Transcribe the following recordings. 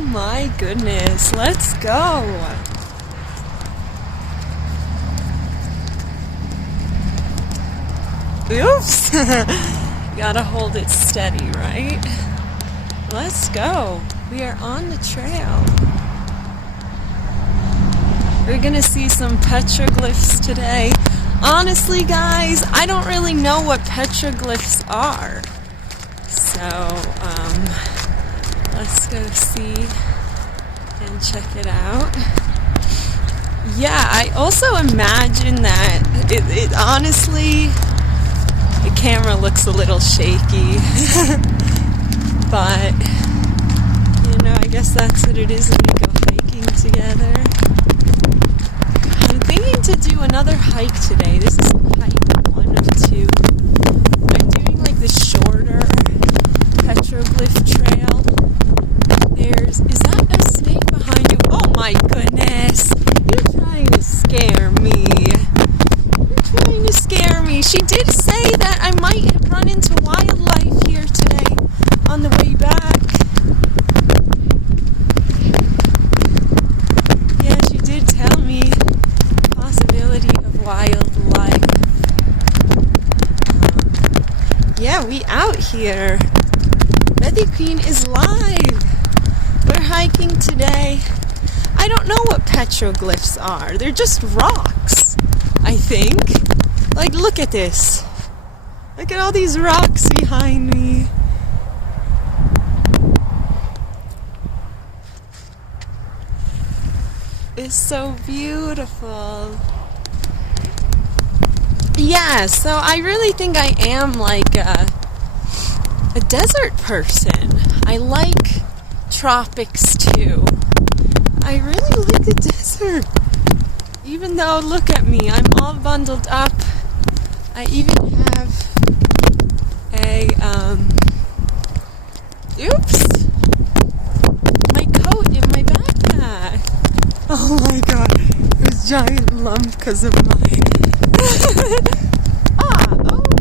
my goodness, let's go. Oops. Gotta hold it steady, right? Let's go. We are on the trail. We're gonna see some petroglyphs today. Honestly, guys, I don't really know what petroglyphs are. So, let's go see and check it out. Yeah, I also imagine that it honestly, the camera looks a little shaky. But, you know, I guess that's what it is when we go hiking together. I'm thinking to do another hike today. This is hike 1 of 2. I'm doing like the shorter Petroglyph trail. Is that a snake behind you? Oh my goodness! You're trying to scare me. You're trying to scare me. She did say that I might run into wildlife here today on the way back. Yeah, she did tell me possibility of wildlife. Yeah, we out here. Bethyqueen is live. We're hiking today. I don't know what petroglyphs are. They're just rocks, I think. Like, look at this. Look at all these rocks behind me. It's so beautiful. Yeah, so I really think I am like a desert person. I like tropics too. I really like the desert. Even though, look at me, I'm all bundled up. I even have a, oops, my coat in my backpack. Oh my god, there's a giant lump because of mine.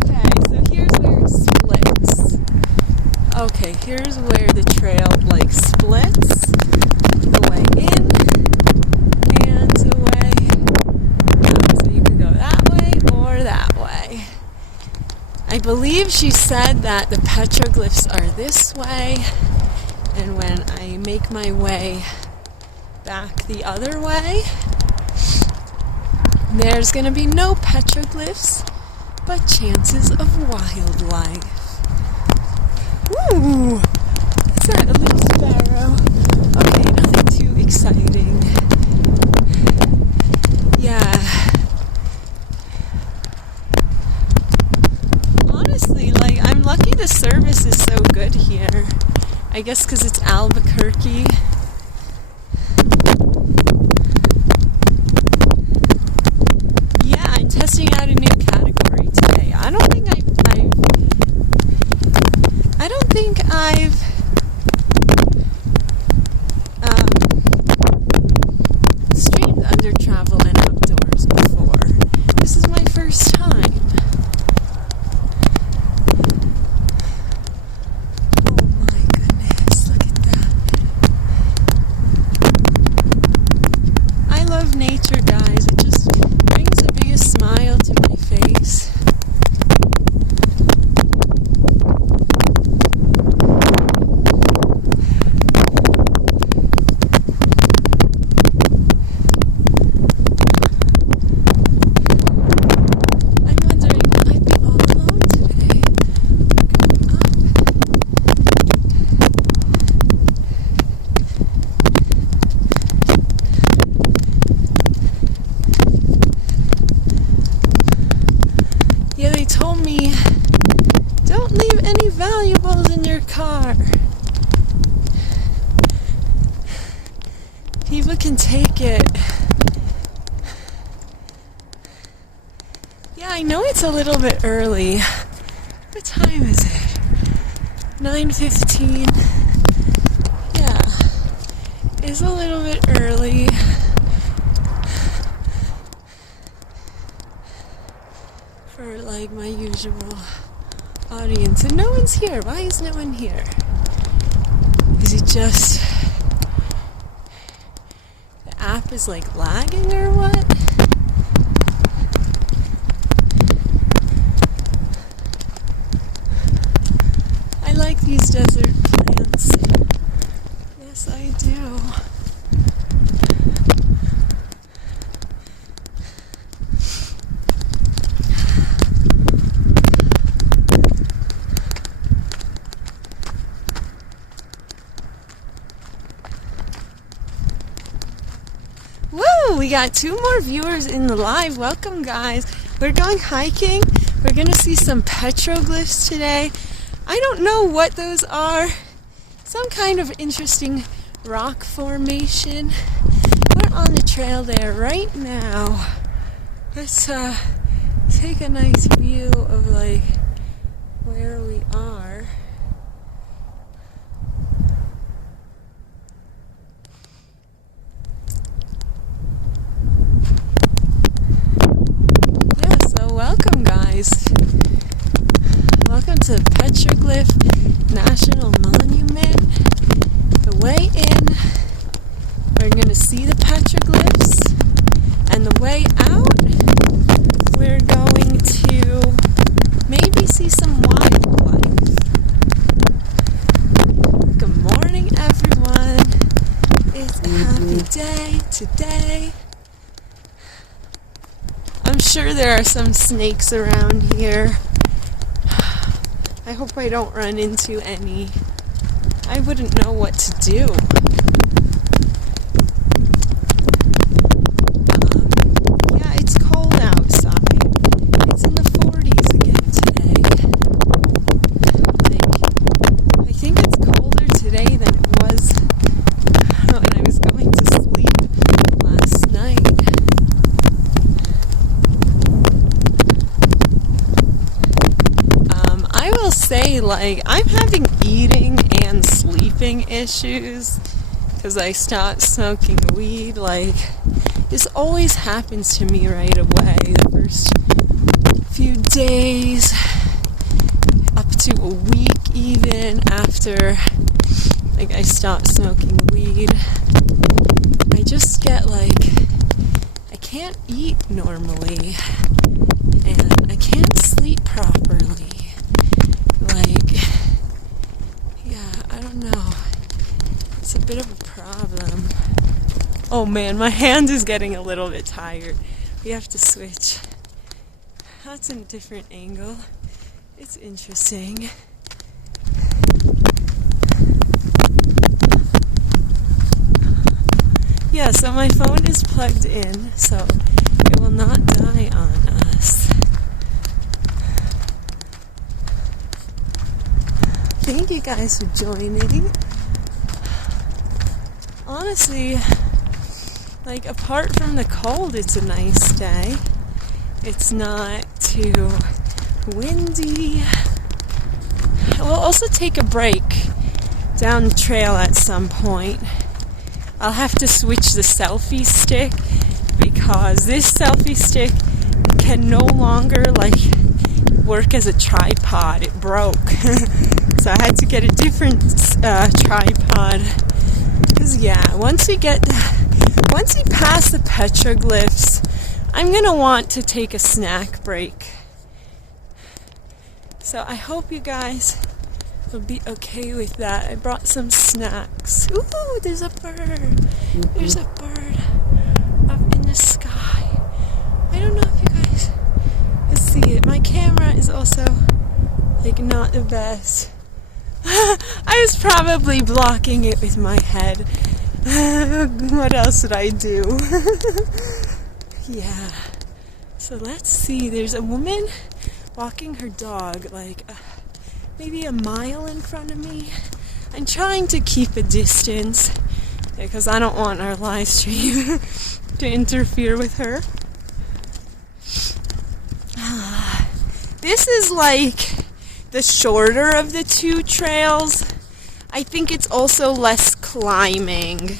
Okay, so here's where it splits. Okay, here's where the trail like splits. The way in and the way out. So you can go that way or that way. I believe she said that the petroglyphs are this way, and when I make my way back the other way, there's gonna be no petroglyphs, but chances of wildlife. Ooh, is that a little sparrow? Okay, nothing too exciting. Yeah. Honestly, like, I'm lucky the service is so good here. I guess because it's Albuquerque. Yeah, I'm testing out a new category today. I don't think I've streamed under travel and outdoors before. This is my first time. Oh my goodness, look at that. I love nature, guys. It just brings the biggest smile to my face. Told me, don't leave any valuables in your car. People can take it. Yeah, I know it's a little bit early. What time is it? 9:15. Yeah, it's a little bit early. For like my usual audience, and no one's here. Why is no one here? Is it just app is like lagging or what? I like these desert plants. Yes, I do. Woo! We got 2 more viewers in the live. Welcome, guys. We're going hiking. We're going to see some petroglyphs today. I don't know what those are. Some kind of interesting rock formation. We're on the trail there right now. Let's take a nice view of like where we are. Welcome, guys. Welcome to Petroglyph National Monument. The way in, we're going to see the petroglyphs, and the way out, we're going to maybe see some wildlife. Good morning, everyone. It's a happy day today. I'm sure there are some snakes around here. I hope I don't run into any. I wouldn't know what to do. Yeah, it's cold outside. It's in the 40s again today. I think it's colder today than it was when I was going to sleep last night. I will say, like, I'm having eating and sleeping issues because I stopped smoking weed. Like, this always happens to me right away. The first few days, up to a week even after, like, I stopped smoking weed, I just get, like, I can't eat normally and I can't sleep properly. Like, yeah, I don't know. It's a bit of a problem. Oh man, my hand is getting a little bit tired. We have to switch. That's a different angle. It's interesting. Yeah, so my phone is plugged in, so it will not die on us. Thank you guys for joining. Honestly, like, apart from the cold, it's a nice day. It's not too windy. We'll also take a break down the trail at some point. I'll have to switch the selfie stick because this selfie stick can no longer, like, work as a tripod. It broke. So I had to get a different tripod. Because, yeah, once we pass the petroglyphs, I'm going to want to take a snack break. So I hope you guys will be okay with that. I brought some snacks. Ooh, there's a bird. There's a bird up in the sky. I don't know if you guys can see it. My camera is also, like, not the best. I was probably blocking it with my head. What else would I do? Yeah. So let's see. There's a woman walking her dog, like, maybe a mile in front of me. I'm trying to keep a distance because I don't want our live stream to interfere with her. This is like the shorter of the 2 trails. I think it's also less climbing.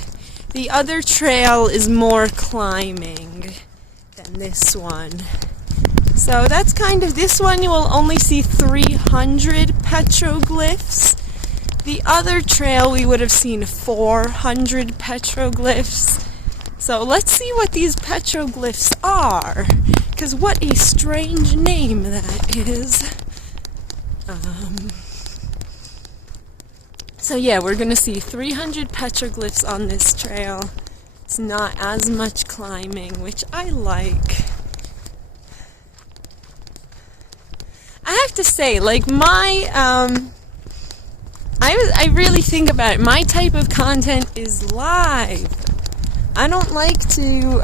The other trail is more climbing than this one. So that's kind of, this one you will only see 300 petroglyphs. The other trail we would have seen 400 petroglyphs. So let's see what these petroglyphs are, because what a strange name that is. So yeah, we're going to see 300 petroglyphs on this trail. It's not as much climbing, which I like. I have to say, like, I really think about it. My type of content is live. I don't like to,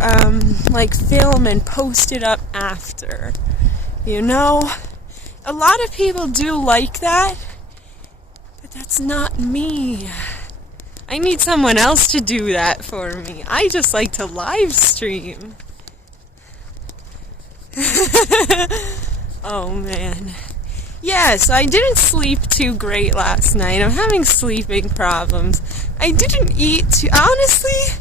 film and post it up after. You know? A lot of people do like that, but that's not me. I need someone else to do that for me. I just like to live stream. Oh man. Yeah, so I didn't sleep too great last night. I'm having sleeping problems. I didn't eat too... Honestly,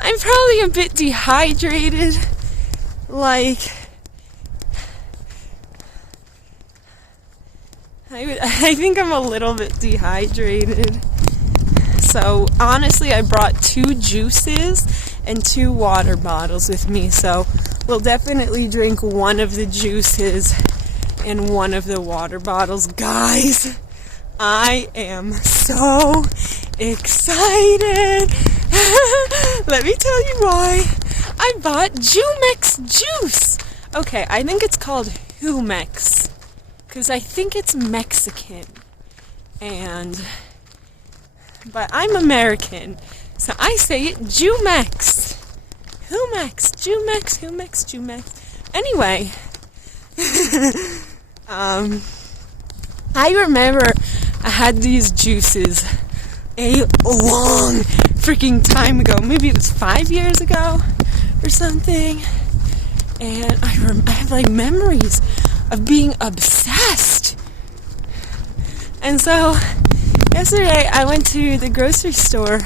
I'm probably a bit dehydrated. Like... I think I'm a little bit dehydrated. So, honestly, I brought 2 juices and 2 water bottles with me. So, we'll definitely drink one of the juices and one of the water bottles. Guys, I am so excited. Let me tell you why. I bought Jumex juice. Okay, I think it's called Jumex, because I think it's Mexican. But I'm American, so I say it Jumex. Jumex. Anyway, I remember I had these juices a long freaking time ago. Maybe it was 5 years ago or something. And I have like memories of being obsessed. And so yesterday I went to the grocery store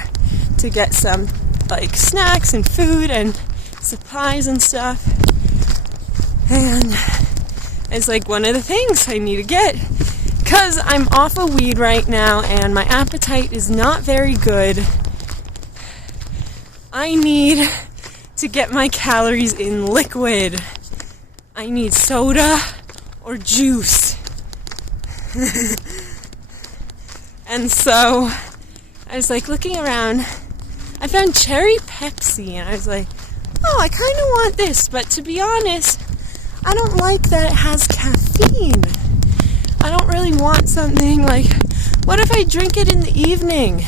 to get some like snacks and food and supplies and stuff. And it's like one of the things I need to get, because I'm off of weed right now and my appetite is not very good. I need to get my calories in liquid. I need soda or juice. And so I was like looking around. I found cherry Pepsi and I was like, oh, I kind of want this, but to be honest, I don't like that it has caffeine. I don't really want something like, what if I drink it in the evening?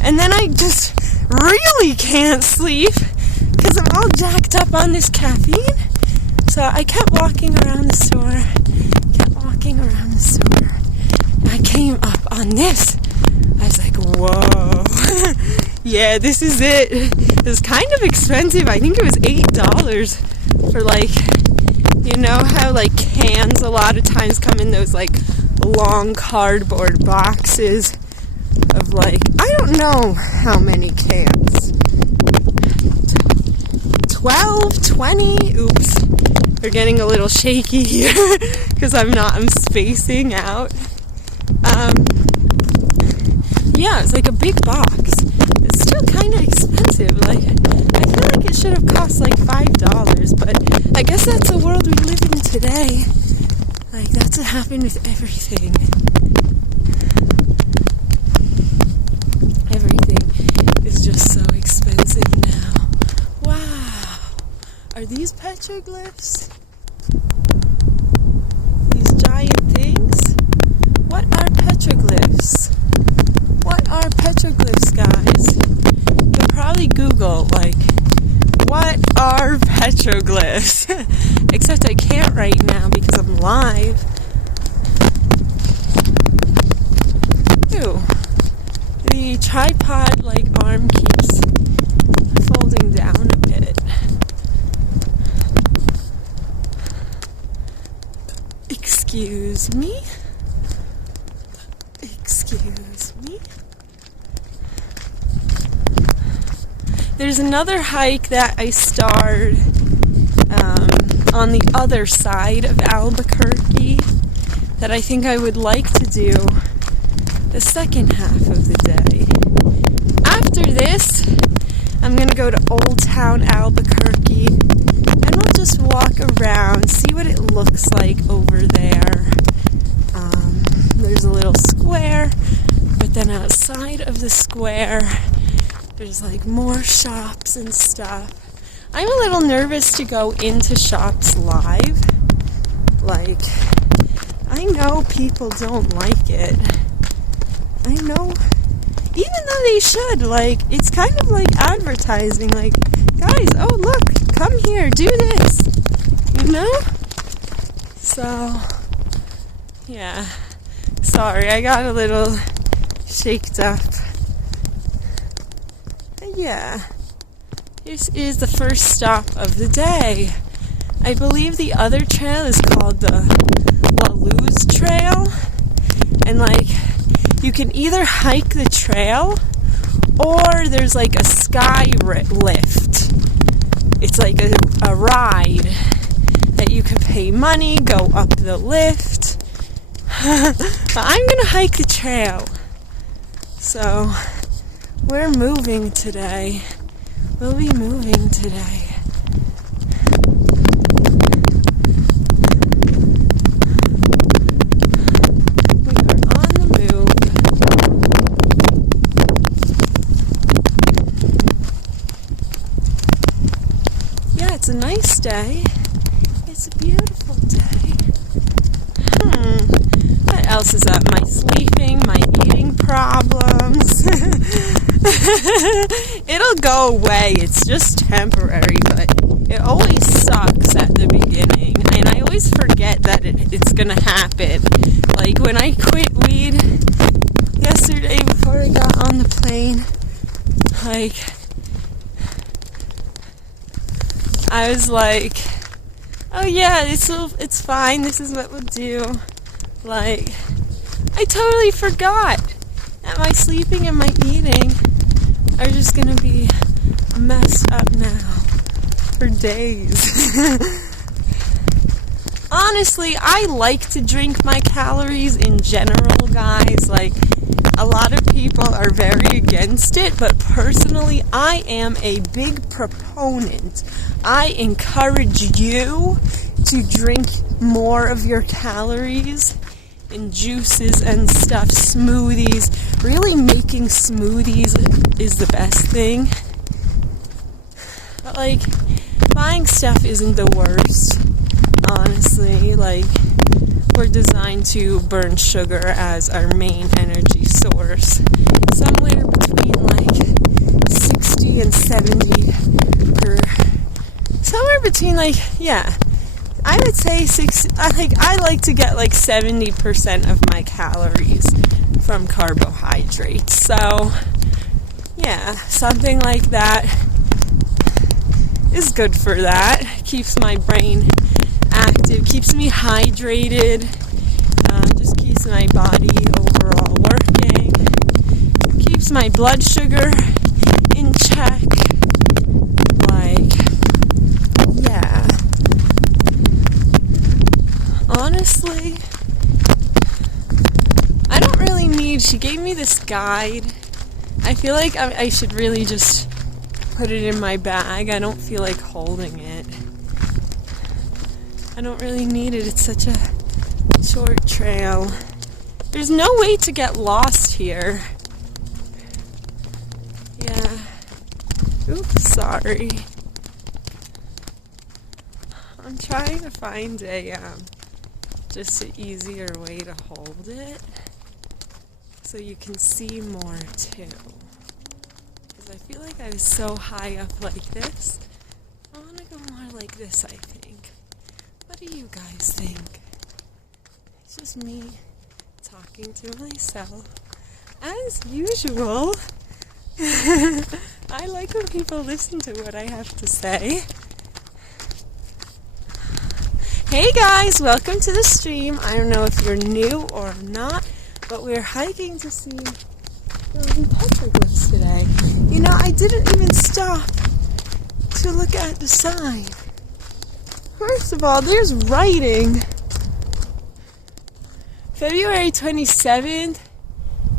And then I just really can't sleep because I'm all jacked up on this caffeine. So I kept walking around the store, and I came up on this. I was like, whoa. Yeah, this is it. It was kind of expensive. I think it was $8 for like, you know how like cans a lot of times come in those like long cardboard boxes of like, I don't know how many cans. 12, 20, oops. We're getting a little shaky here because I'm spacing out. Yeah, it's like a big box. It's still kind of expensive. Like, I feel like it should have cost like $5, but I guess that's the world we live in today. Like, that's what happened with everything. Everything is just so expensive now. Wow. Are these petroglyphs? These giant things? What are petroglyphs? What are petroglyphs, guys? You'll probably Google, like, what are petroglyphs? Except I can't right now because I'm live. Ew. The tripod, like, arm keeps folding down a bit. Excuse me? There's another hike that I starred on the other side of Albuquerque that I think I would like to do the second half of the day. After this, I'm gonna go to Old Town Albuquerque, and we'll just walk around, see what it looks like over there. There's a little square, but then outside of the square, there's like more shops and stuff. I'm a little nervous to go into shops live. Like, I know people don't like it. I know, even though they should. Like, it's kind of like advertising. Like, guys, oh look, come here, do this. You know? So, yeah. Sorry, I got a little shaked up. But yeah. This is the first stop of the day. I believe the other trail is called the La Luz Trail. And like, you can either hike the trail or there's like a sky lift. It's like a ride that you can pay money, go up the lift. But I'm gonna hike the trail. So, we're moving today. We'll be moving today. We are on the move. Yeah, it's a nice day. It's a beautiful day. What else is up? My sleeping, my eating problems. It'll go away. It's just temporary, but it always sucks at the beginning. And I always forget that it's gonna happen. Like when I quit weed yesterday before I got on the plane, like, I was like, oh yeah, it's fine. This is what we'll do. Like, I totally forgot that my sleeping and my eating are just gonna be messed up now for days. Honestly, I like to drink my calories in general, guys. Like, a lot of people are very against it, but personally, I am a big proponent. I encourage you to drink more of your calories in juices and stuff, smoothies. Really making smoothies is the best thing. But like, buying stuff isn't the worst, honestly. Like, we're designed to burn sugar as our main energy source. Somewhere between like 60 and 70 somewhere between like, yeah, I would say 60. I like to get like 70% of my calories from carbohydrates. So, yeah, something like that is good for that. Keeps my brain active, keeps me hydrated, just keeps my body overall working, keeps my blood sugar in check. Like, yeah. Honestly, I don't really need, she gave me this guide. I feel like I should really just put it in my bag. I don't feel like holding it. I don't really need it. It's such a short trail. There's no way to get lost here. Yeah. Oops, sorry. I'm trying to find a, just an easier way to hold it so you can see more too. Because I feel like I was so high up like this. I want to go more like this, I think. What do you guys think? It's just me talking to myself. As usual. I like when people listen to what I have to say. Hey guys, welcome to the stream. I don't know if you're new or not, but we're hiking to see petroglyphs today. You know, I didn't even stop to look at the sign. First of all, there's writing. February 27th,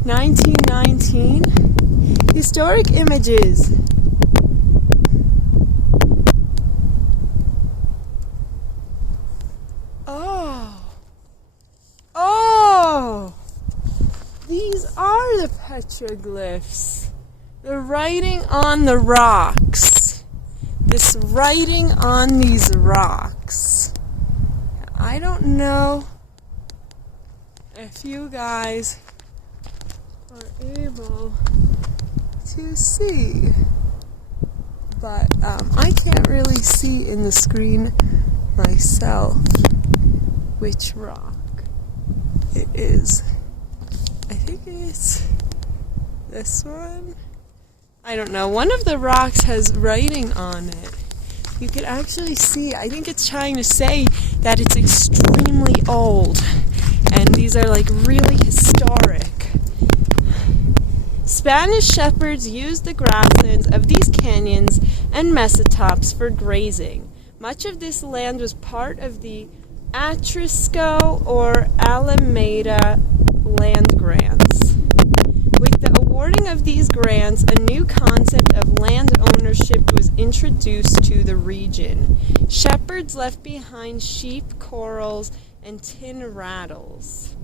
1919. Historic images. the petroglyphs. The writing on the rocks. This writing on these rocks. I don't know if you guys are able to see, but I can't really see in the screen myself which rock it is. I think it's this one. I don't know. One of the rocks has writing on it. You can actually see, I think it's trying to say that it's extremely old. And these are like really historic. Spanish shepherds used the grasslands of these canyons and mesotops for grazing. Much of this land was part of the Atrisco or Alameda land grants. With the awarding of these grants, a new concept of land ownership was introduced to the region. Shepherds left behind sheep, corrals, and tin rattles.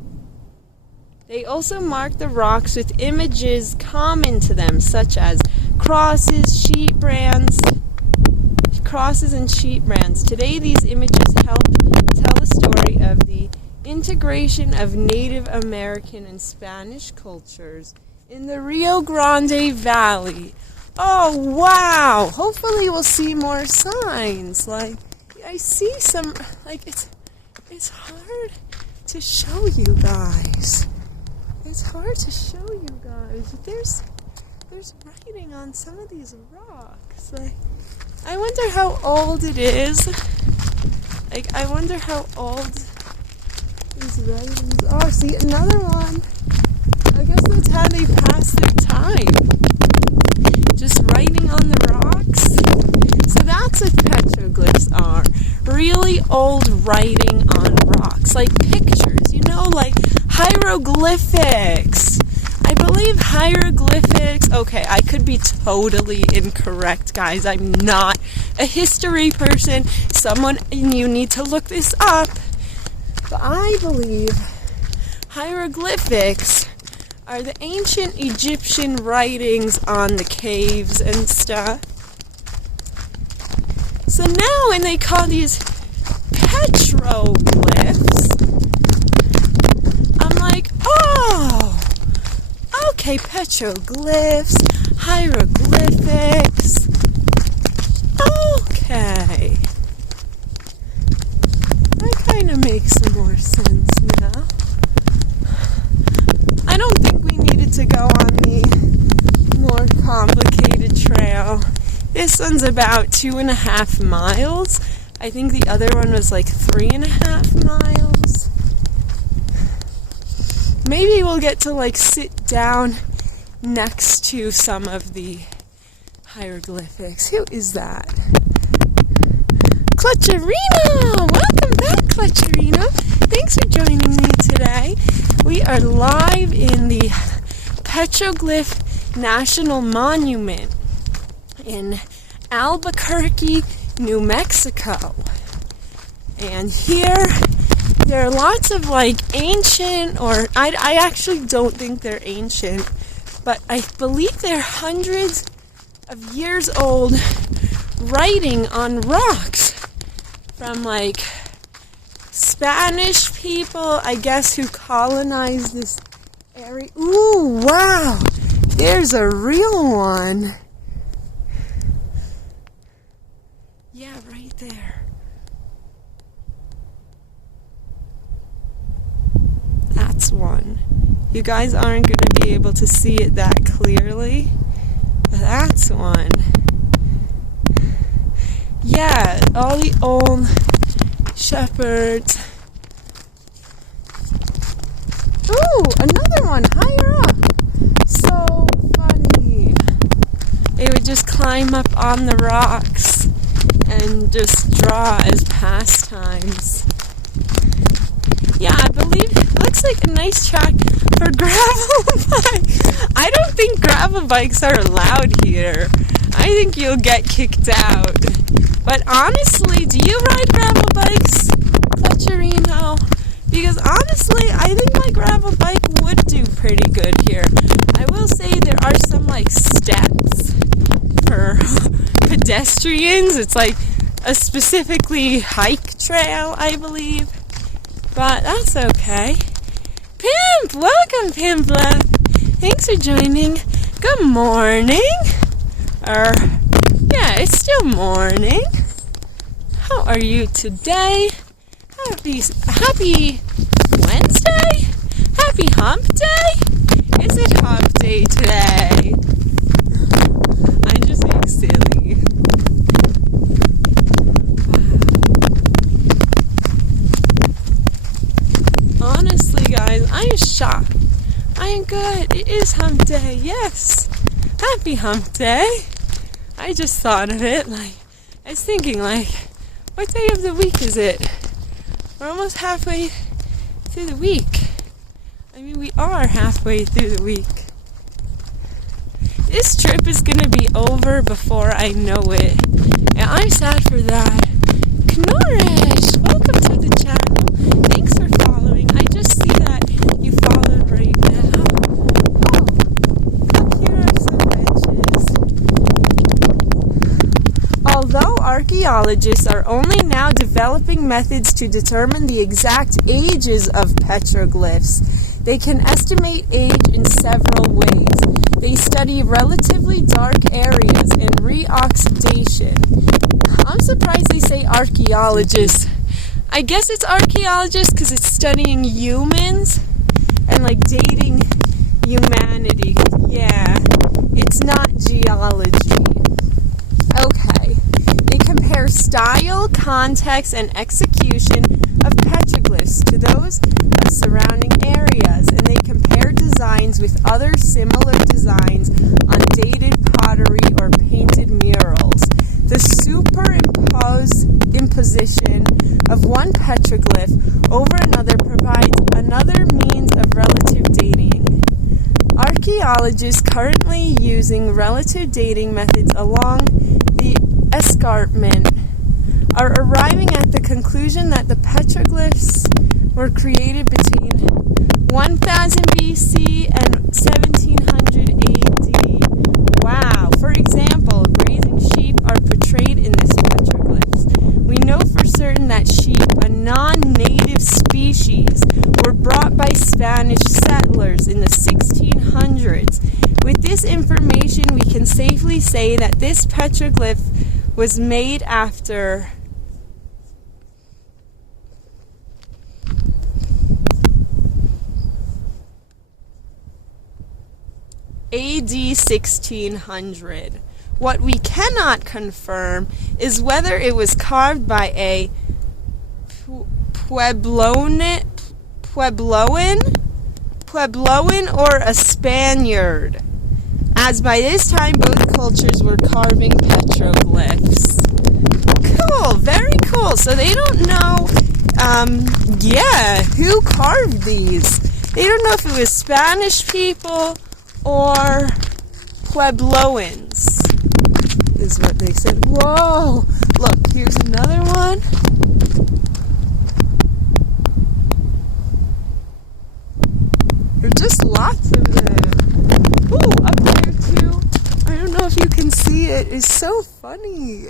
They also marked the rocks with images common to them, such as crosses and sheep brands. Today, these images help tell the story of the integration of Native American and Spanish cultures in the Rio Grande Valley. Oh, wow! Hopefully we'll see more signs. Like, I see some, like, it's hard to show you guys. It's hard to show you guys. There's writing on some of these rocks. Like, I wonder how old it is. Like, I wonder how old these writings are. See, another one. I guess that's how they pass their time. Just writing on the rocks. So that's what petroglyphs are. Really old writing on rocks. Like pictures, you know, like hieroglyphics. I believe hieroglyphics. Okay, I could be totally incorrect, guys. I'm not a history person. You need to look this up. But I believe hieroglyphics are the ancient Egyptian writings on the caves and stuff. So now when they call these petroglyphs, I'm like, oh, okay, petroglyphs, hieroglyphics, okay. That kind of makes some more sense now. I don't think we needed to go on the more complicated trail. This one's about 2.5 miles. I think the other one was like 3.5 miles. Maybe we'll get to like sit down next to some of the hieroglyphics. Who is that? Clutcherino! Welcome back, Clutcherino. Thanks for joining me today. We are live in the Petroglyph National Monument in Albuquerque, New Mexico. And here there are lots of like ancient, or I actually don't think they're ancient, but I believe they're hundreds of years old writing on rocks from like Spanish people, I guess, who colonized this area. Ooh, wow! There's a real one. Yeah, right there. That's one. You guys aren't going to be able to see it that clearly, but that's one. Yeah, all the old shepherds. Ooh, another one higher up. So funny. They would just climb up on the rocks and just draw as pastimes. Yeah, I believe it looks like a nice track for gravel bikes. I don't think gravel bikes are allowed here. I think you'll get kicked out. But honestly, do you ride gravel bikes, Clutcherino? because honestly, I think my gravel bike would do pretty good here. I will say there are some like steps for pedestrians. It's like a specifically hike trail, I believe, but that's okay. Pimp, welcome, Pimpla. Thanks for joining. Good morning. Yeah, it's still morning. How are you today? Happy Wednesday? Happy hump day? Is it hump day today? I'm just being silly. Wow. Honestly, guys, I am shocked. I am good. It is hump day. Yes. Happy hump day. I just thought of it. Like, I was thinking, like, what day of the week is it? We're almost halfway through the week. I mean, we are halfway through the week. This trip is going to be over before I know it. And I'm sad for that. Knorish, welcome to the channel. Thanks for following. I just see that you followed right now. Oh, look, here are some benches. Although archaeologists are only now developing methods to determine the exact ages of petroglyphs, they can estimate age in several ways. They study relatively dark areas and re-oxidation. I'm surprised they say archaeologists. I guess it's archaeologists because it's studying humans and like dating humanity. Yeah, it's not geology. Okay. They compare style, context, and execution of petroglyphs to those of surrounding areas, and they compare designs with other similar designs on dated pottery or painted murals. The imposition of one petroglyph over another provides another means of relative dating. Archaeologists currently using relative dating methods along the escarpment are arriving at the conclusion that the petroglyphs were created between 1000 BC and 1700 AD. Wow. For example, grazing sheep are portrayed in this petroglyphs. We know for certain that sheep, a non-native species, were brought by Spanish settlers in the 1600s. With this information, we can safely say that this petroglyph was made after AD 1600. What we cannot confirm is whether it was carved by a Puebloan or a Spaniard, as by this time both cultures were carving petroglyphs. Cool, very cool. So they don't know, who carved these. They don't know if it was Spanish people or Puebloans, is what they said. Whoa! Look, here's another one. There's just lots of them. Ooh, up there too. I don't know if you can see it. It's so funny.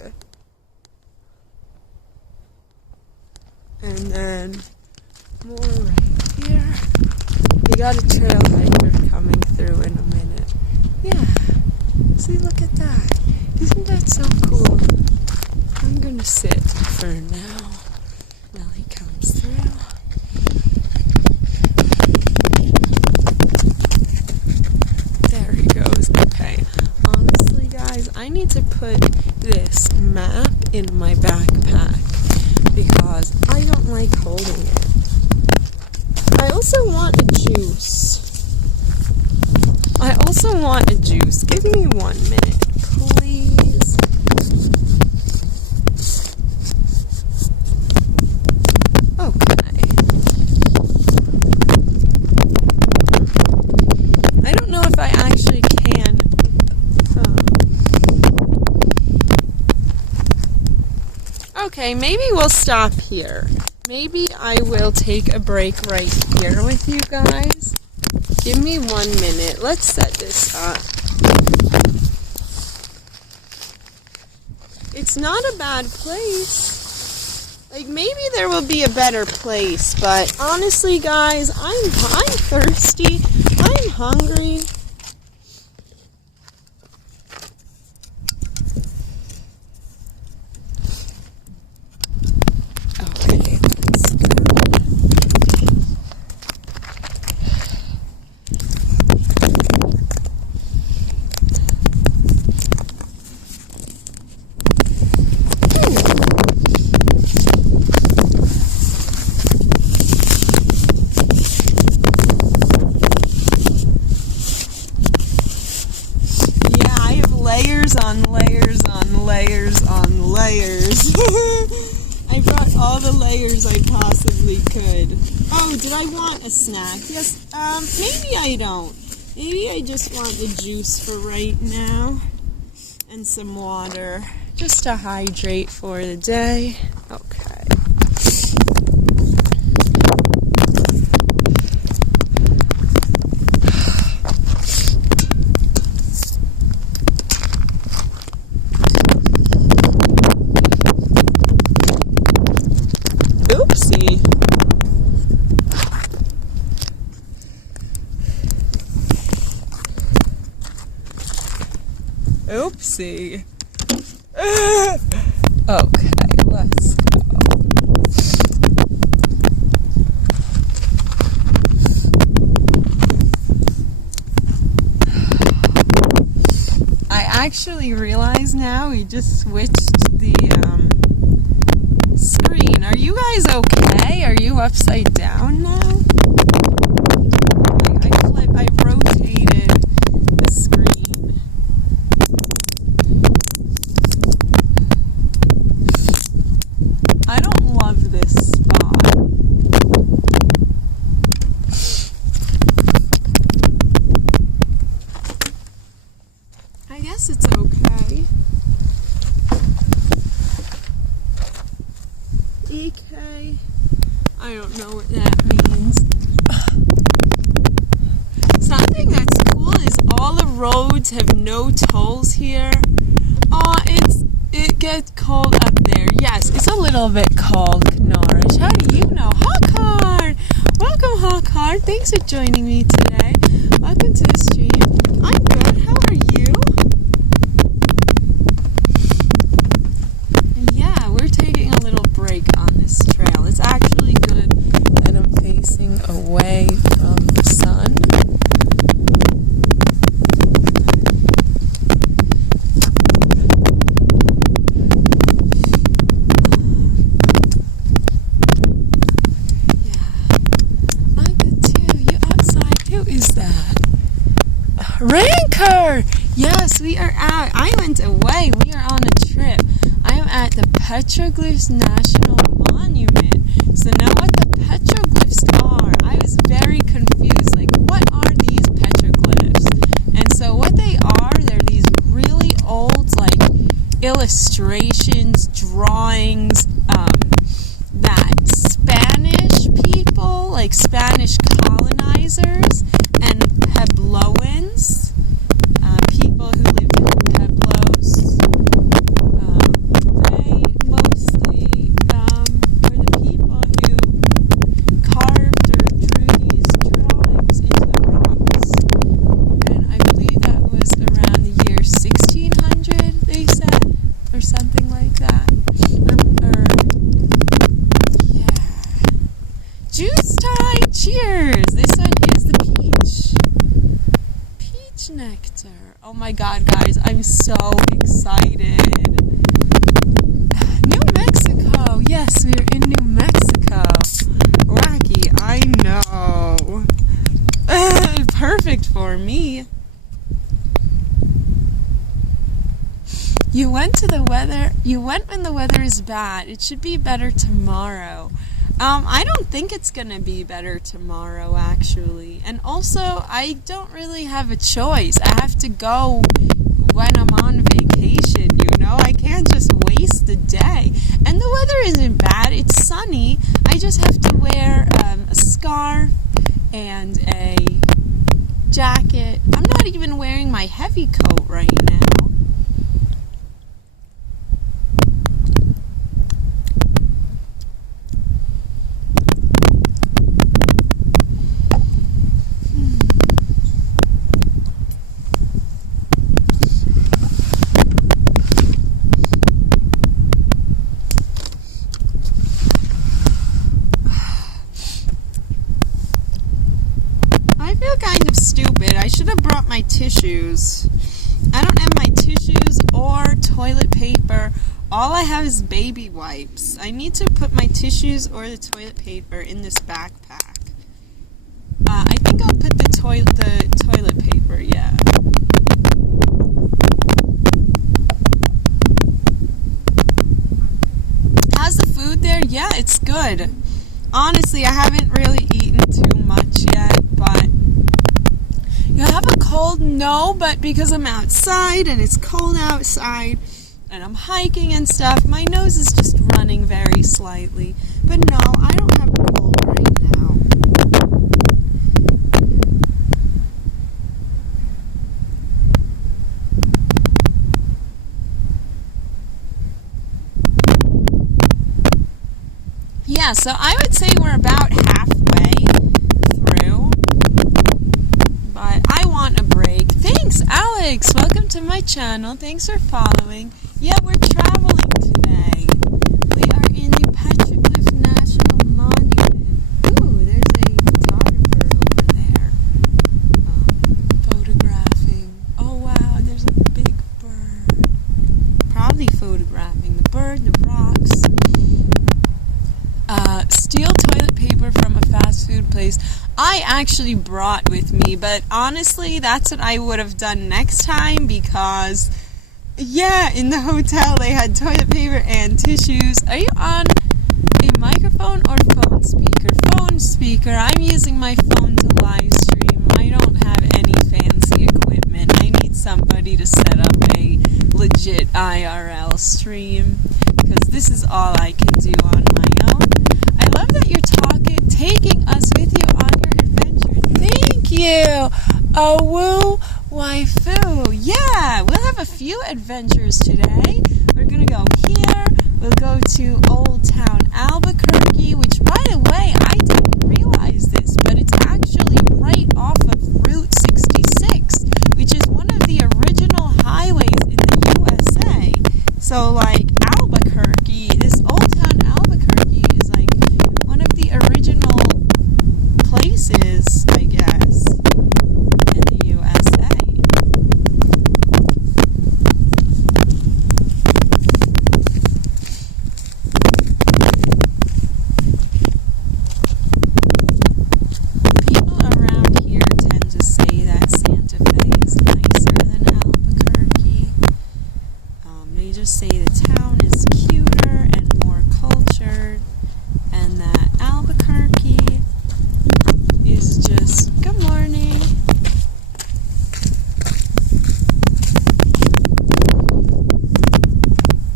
And then more right here. We got a trail hiker coming through in a minute. Yeah. See, look at that. Isn't that so cool? I'm gonna sit for now while he comes through. There he goes. Okay. Honestly, guys, I need to put this map in my backpack because I don't like holding it. I also want a juice. Give me 1 minute, please. Okay. I don't know if I actually can. Okay, maybe we'll stop here. Maybe I will take a break right here with you guys. Give me 1 minute. Let's set this up. It's not a bad place. Like, maybe there will be a better place, but honestly, guys, I'm thirsty. I'm hungry. Okay, let's go. Layers on layers on layers on layers. I brought all the layers I possibly could. Oh, did I want a snack? Yes, maybe I don't. Maybe I just want the juice for right now. And some water. Just to hydrate for the day. Okay. Oopsie. Oopsie. Okay, let's go. I actually realize now we just switched the screen. Are you guys okay? Are you upside down now? I rotated the screen. I don't love this spot. I guess it's okay. EK. I don't know what that means. Something that's cool is all the roads have no tolls here. It gets cold up there. Yes, it's a little bit cold, Norris. How do you know? Hawkard! Welcome, Hawkard. Thanks for joining me today. Welcome to the stream. I'm good. How are you? Yeah, we're taking a little break on this trail. It's actually good that I'm facing away from the sun. Ranker! Yes, we are out. I went away. We are on a trip. I am at the Petroglyph National Monument. So know what the petroglyphs are. I was very confused. Like, what are these petroglyphs? And so what they are, they're these really old, like, illustrations, drawings, that Spanish people, like Spanish colonizers, and Puebloans, people who lived in Pueblos, they mostly were the people who carved or drew these drawings into the rocks. And I believe that was around the year 1600, they said, or something like that. Yeah. Juice time! Cheers! This one is the peach. Peach nectar. Oh my god, guys, I'm so excited. New Mexico! Yes, we're in New Mexico. Wacky, I know. Perfect for me. You went when the weather is bad. It should be better tomorrow. I don't think it's gonna be better tomorrow, actually. And also, I don't really have a choice. I have to go when I'm on vacation, you know? I can't just waste the the day. And the weather isn't bad. It's sunny. I just have to wear a scarf and a jacket. I'm not even wearing my heavy coat right now. Kind of stupid. I should have brought my tissues. I don't have my tissues or toilet paper. All I have is baby wipes. I need to put my tissues or the toilet paper in this backpack. I think I'll put the toilet paper, yeah. How's the food there? Yeah, it's good. Honestly, I haven't really eaten too much yet, but you have a cold? No, but because I'm outside and it's cold outside and I'm hiking and stuff, my nose is just running very slightly. But no, I don't have a cold right now. Yeah, so I would say we're about halfway through. But I want a break. Thanks, Alex. Welcome to my channel. Thanks for following. Yeah, we're traveling today. We are in the Petroglyph National Monument. Ooh, there's a photographer over there. Photographing. Oh, wow, there's a big bird. Probably photographing the bird, the rocks. Steal toilet paper from a fast food place. I actually brought with me, but honestly, that's what I would have done next time because, yeah, in the hotel they had toilet paper and tissues. Are you on a microphone or phone speaker? Phone speaker. I'm using my phone to live stream. I don't have any fancy equipment. I need somebody to set up a legit IRL stream because this is all I can do on my own. I love that you're taking us with you on your adventure. Thank you, Awu Waifu. Yeah, we'll have a few adventures today. We're gonna go here. We'll go to Old Town Albuquerque, which, by the way, I didn't realize this, but it's actually right off of Route 66, which is one of the original highways in the USA. So, like, Albuquerque, this Old Town Albuquerque is like one of the original places, I guess, in the USA. People around here tend to say that Santa Fe is nicer than Albuquerque. They just say the town is cuter and more cultured, and that Albuquerque is just, good morning.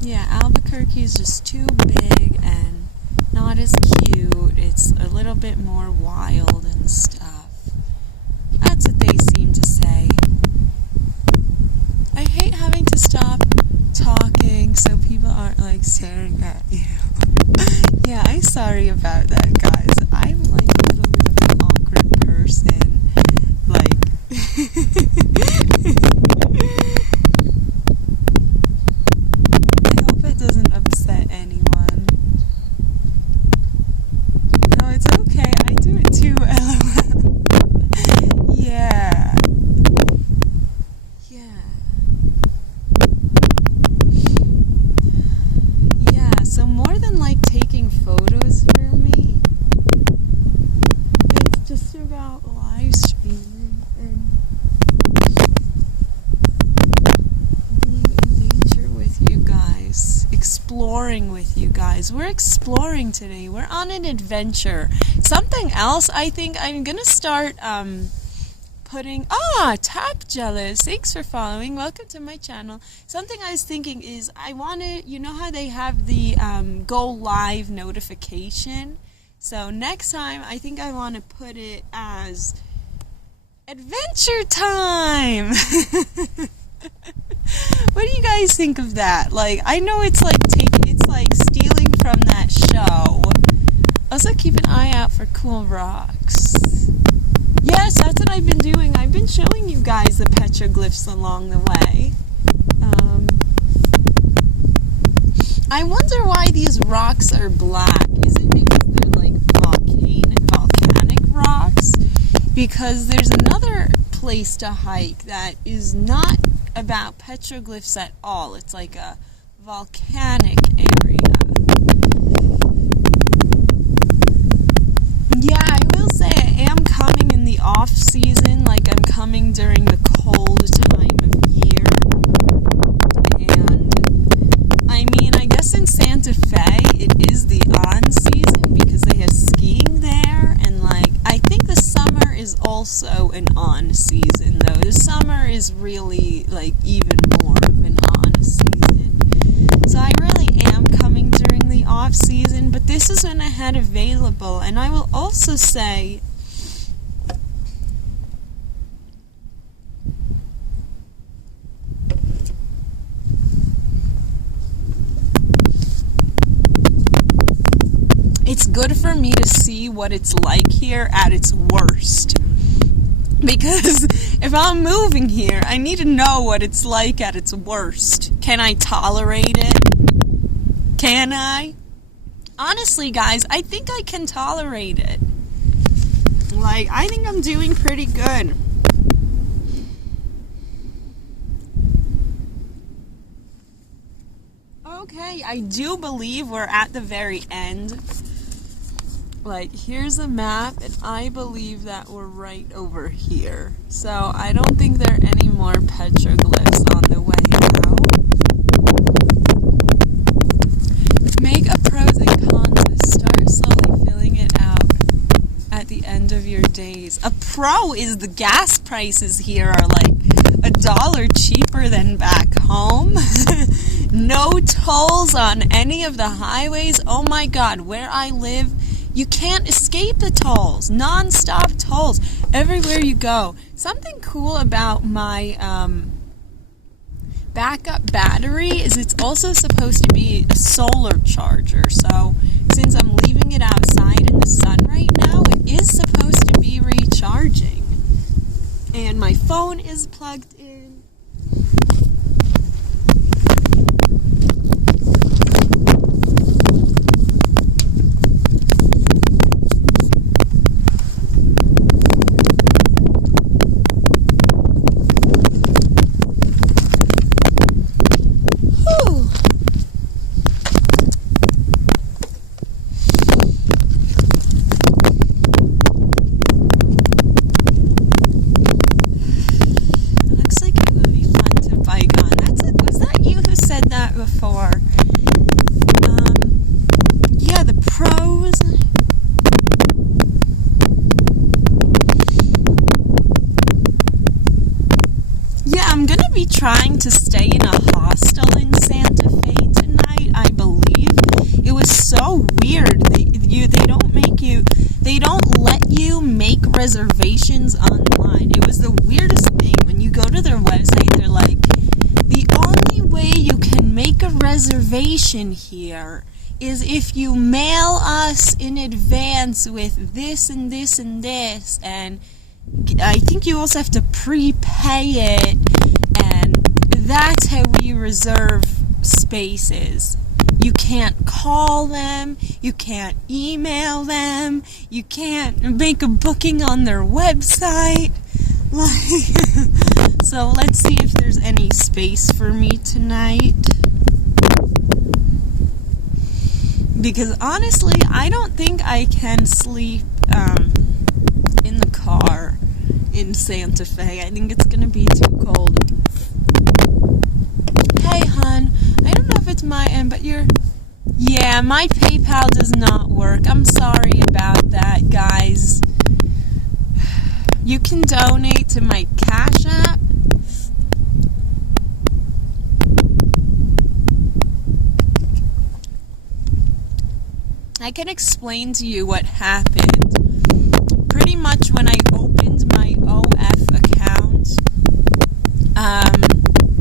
Yeah, Albuquerque is just too big and not as cute. It's a little bit more wild and stuff. That's what they seem to say. I hate having to stop talking so people aren't like staring at you. Yeah, I'm sorry about that, guys. I'm like a little bit of an awkward person. Like, I hope it doesn't upset anyone. No, it's okay. I do it too, LOL. Yeah. Yeah, so more than like taking photos for me, it's just about live streaming and being in nature with you guys, exploring with you guys. We're exploring today. We're on an adventure. Something else I think I'm gonna start putting... Tap Jealous, thanks for following. Welcome to my channel. Something I was thinking is I want to... You know how they have the go live notification? So next time, I think I want to put it as Adventure Time! What do you guys think of that? Like, I know it's like stealing from that show. Also, keep an eye out for cool rocks. Yes, that's what I've been doing. I've been showing you guys the petroglyphs along the way. I wonder why these rocks are black. Is it because they're like volcanic rocks? Because there's another place to hike that is not about petroglyphs at all. It's like a volcanic area. Yeah, I will say I am coming in the off season, like I'm coming during the cold time of year. And I mean, I guess in Santa Fe it is the on season because they have skiing there, and like I think the summer is also an on season though. The summer is really like even more of an on season. So I really am coming during the off season, but this is when I had available. And I will also say it's good for me to see what it's like here at its worst. Because if I'm moving here, I need to know what it's like at its worst. Can I tolerate it? Can I? Honestly, guys, I think I can tolerate it. Like, I think I'm doing pretty good. Okay, I do believe we're at the very end. Like, here's a map, and I believe that we're right over here. So, I don't think there are any more petroglyphs on the way out. Make a pros and cons list. Start slowly filling it out at the end of your days. A pro is the gas prices here are like $1 cheaper than back home. No tolls on any of the highways. Oh my god, where I live, you can't escape the tolls. Non-stop tolls everywhere you go. Something cool about my backup battery is it's also supposed to be a solar charger. So since I'm leaving it outside in the sun right now, it is supposed to be recharging. And my phone is plugged in. Before. Yeah, the pros. Yeah, I'm gonna be trying to stay in a hostel in Santa Fe tonight, I believe. It was so weird. They don't let you make reservations online. It was the weirdest thing. When you go to their website, they're like, the only way you can make a reservation here is if you mail us in advance with this and this and this, and I think you also have to prepay it, and that's how we reserve spaces. You can't call them, you can't email them, you can't make a booking on their website. Like, so let's see if there's any space for me tonight. Because honestly, I don't think I can sleep in the car in Santa Fe. I think it's gonna be too cold. Hey, hun, I don't know if it's my end, but yeah, my PayPal does not work. I'm sorry about that, guys. You can donate to my Cash App. I can explain to you what happened. Pretty much when I opened my OF account,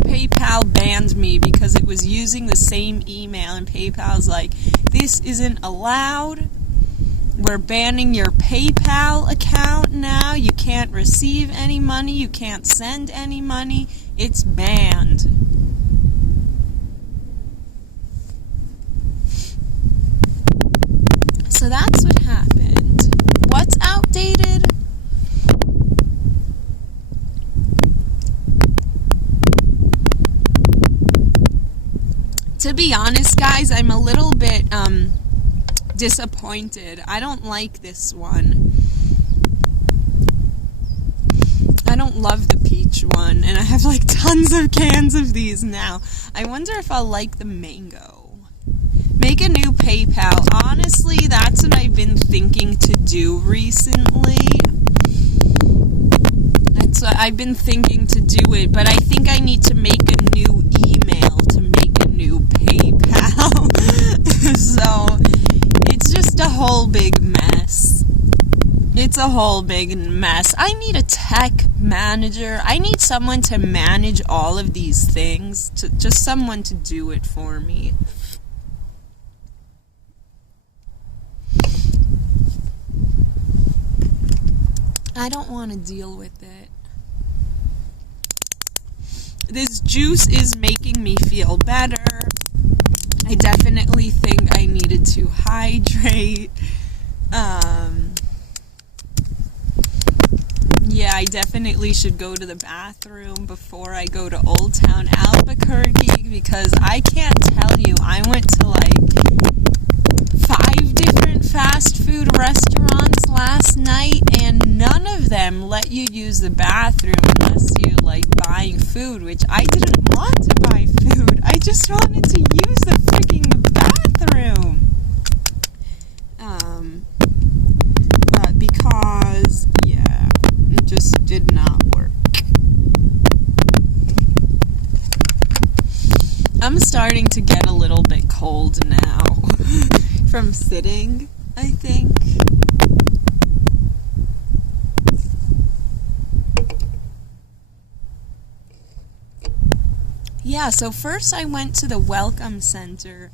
PayPal banned me because it was using the same email, and PayPal's like, this isn't allowed. We're banning your PayPal account now. You can't receive any money. You can't send any money. It's banned. So that's what happened. What's outdated? To be honest, guys, I'm a little bit disappointed. I don't like this one. I don't love the peach one, and I have like tons of cans of these now. I wonder if I'll like the mango. Make a new PayPal. Honestly, that's what I've been thinking to do recently. That's what I've been thinking to do it, but I think I need to make a new email to make a new PayPal. So, it's just a whole big mess. It's a whole big mess. I need a tech manager. I need someone to manage all of these things. Just someone to do it for me. I don't want to deal with it. This juice is making me feel better. I definitely think I needed to hydrate. Yeah, I definitely should go to the bathroom before I go to Old Town Albuquerque, because I can't tell you, I went to like 5 different fast food restaurants last night, and none of them let you use the bathroom unless you like buying food, which I didn't want to buy food. I just wanted to use the freaking bathroom. But because, yeah, it just did not work. I'm starting to get a little bit cold now from sitting, I think. Yeah, so first I went to the Welcome Center,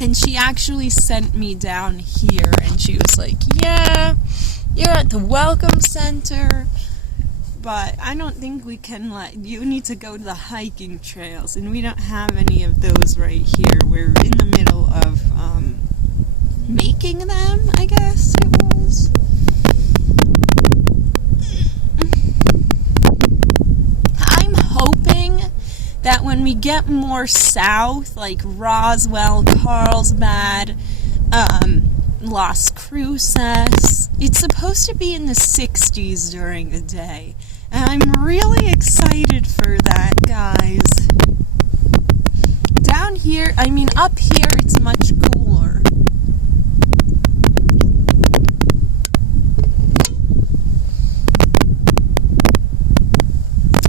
and she actually sent me down here, and she was like, yeah, you're at the Welcome Center, but I don't think we can you need to go to the hiking trails, and we don't have any of those right here. We're in the middle of making them, I guess it was. I'm hoping that when we get more south, like Roswell, Carlsbad, Las Cruces, it's supposed to be in the 60s during the day. And I'm really excited for that, guys. Down here, I mean, up here, it's much cooler.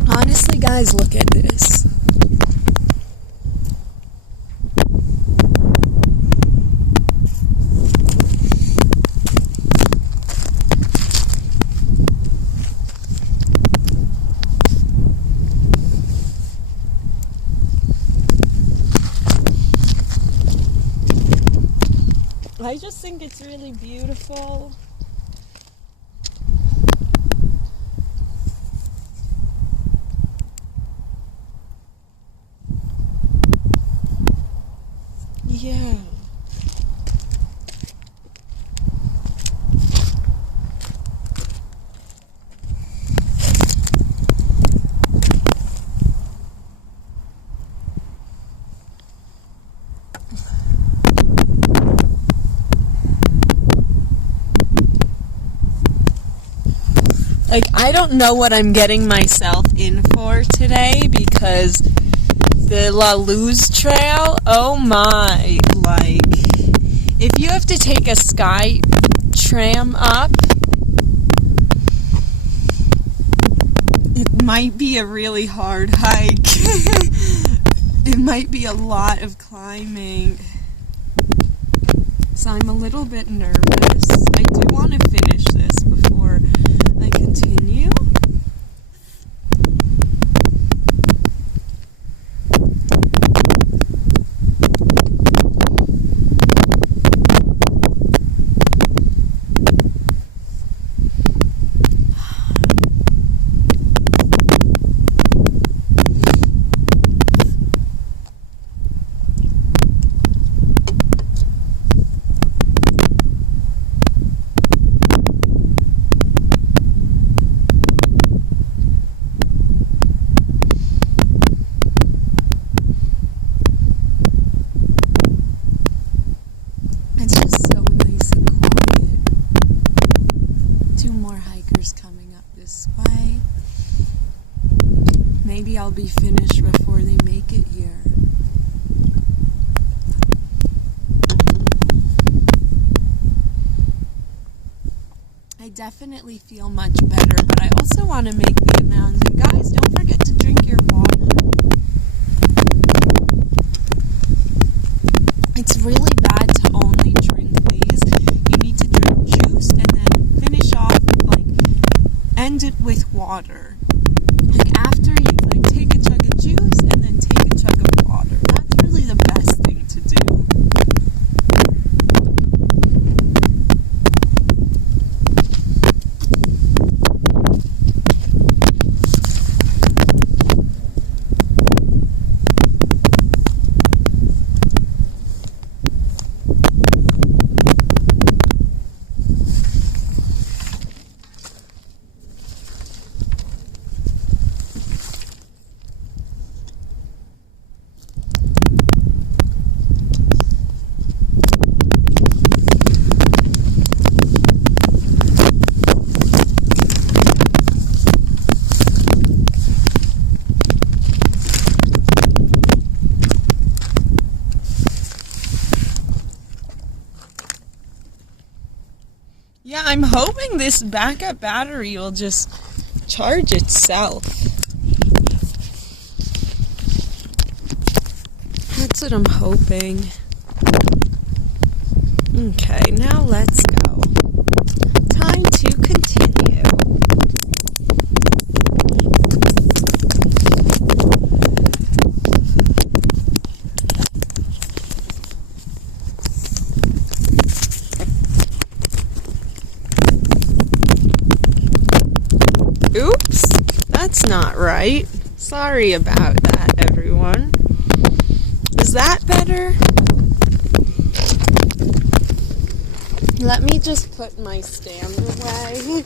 Honestly, guys, look at this. I just think it's really beautiful. Yeah. Like, I don't know what I'm getting myself in for today, because the La Luz Trail, oh my, like, if you have to take a sky tram up, might be a really hard hike. It might be a lot of climbing. So I'm a little bit nervous. I do want to finish this before I continue. It's just so nice and quiet. 2 more hikers coming up this way. Maybe I'll be finished before they make it here. I definitely feel much better, but I also want to make the announcement. Guys, don't forget to drink your water. It's really bad to only drink these. You need to drink juice and then finish off, end it with water. After you, take a chug of juice and then take a chug of water. That's really the best thing to do. Yeah, I'm hoping this backup battery will just charge itself. That's what I'm hoping. Okay, now let's go. Time to continue. Oops, that's not right. Sorry about that, everyone. Is that better? Let me just put my stand away.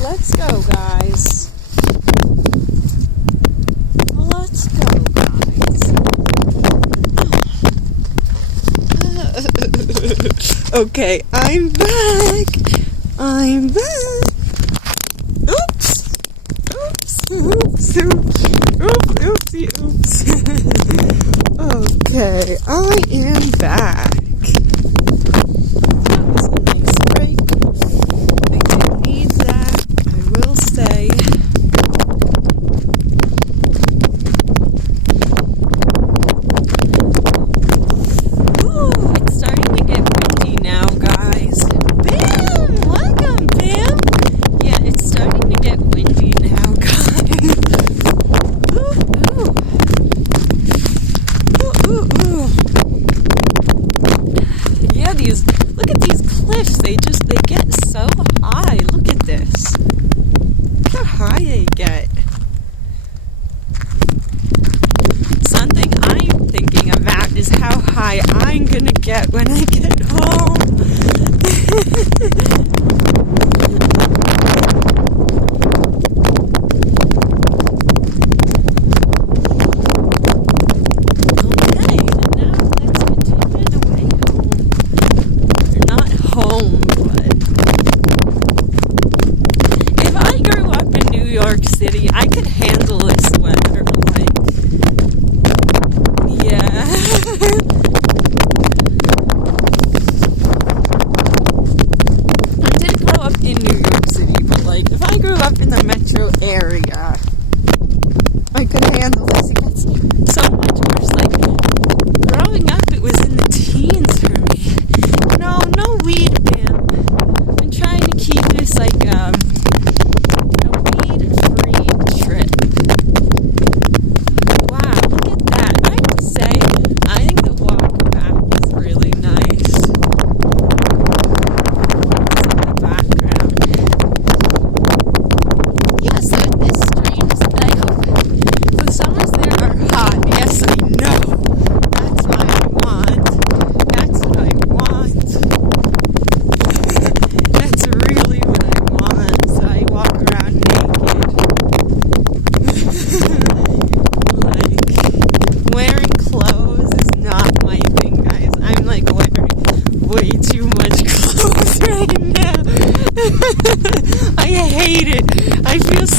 Let's go, guys. Let's go, guys. Okay, I'm back. I'm back. Oops. Oops. Oops. Oops. Oops. Okay, I am back. That was a nice break. I did need that. I will say. Ooh, it's starting to get windy now, guys. Bam! Welcome, Bam! Yeah, it's starting to get windy now, guys. Ooh, ooh. Ooh, ooh, ooh.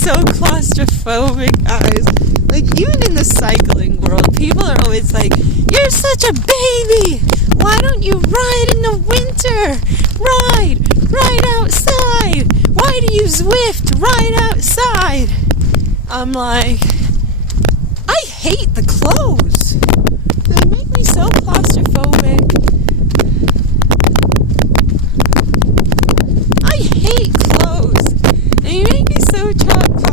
so claustrophobic, guys. Like, even in the cycling world, people are always like, you're such a baby! Why don't you ride in the winter? Ride outside! Why do you Zwift? Ride outside! I'm like, I hate the clothes. They make me so claustrophobic. I hate clothes. And you make me so claustrophobic.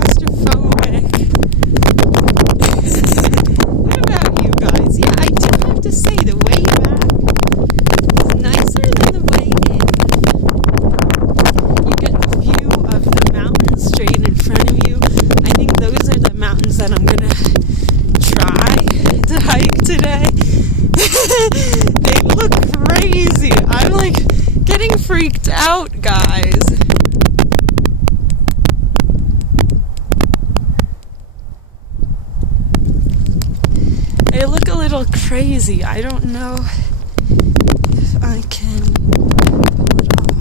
What about you guys? Yeah, I do have to say, the way back is nicer than the way in. You get a view of the mountains straight in front of you. I think those are the mountains that I'm gonna try to hike today. They look crazy. I'm like getting freaked out, guys. They look a little crazy. I don't know if I can pull it off.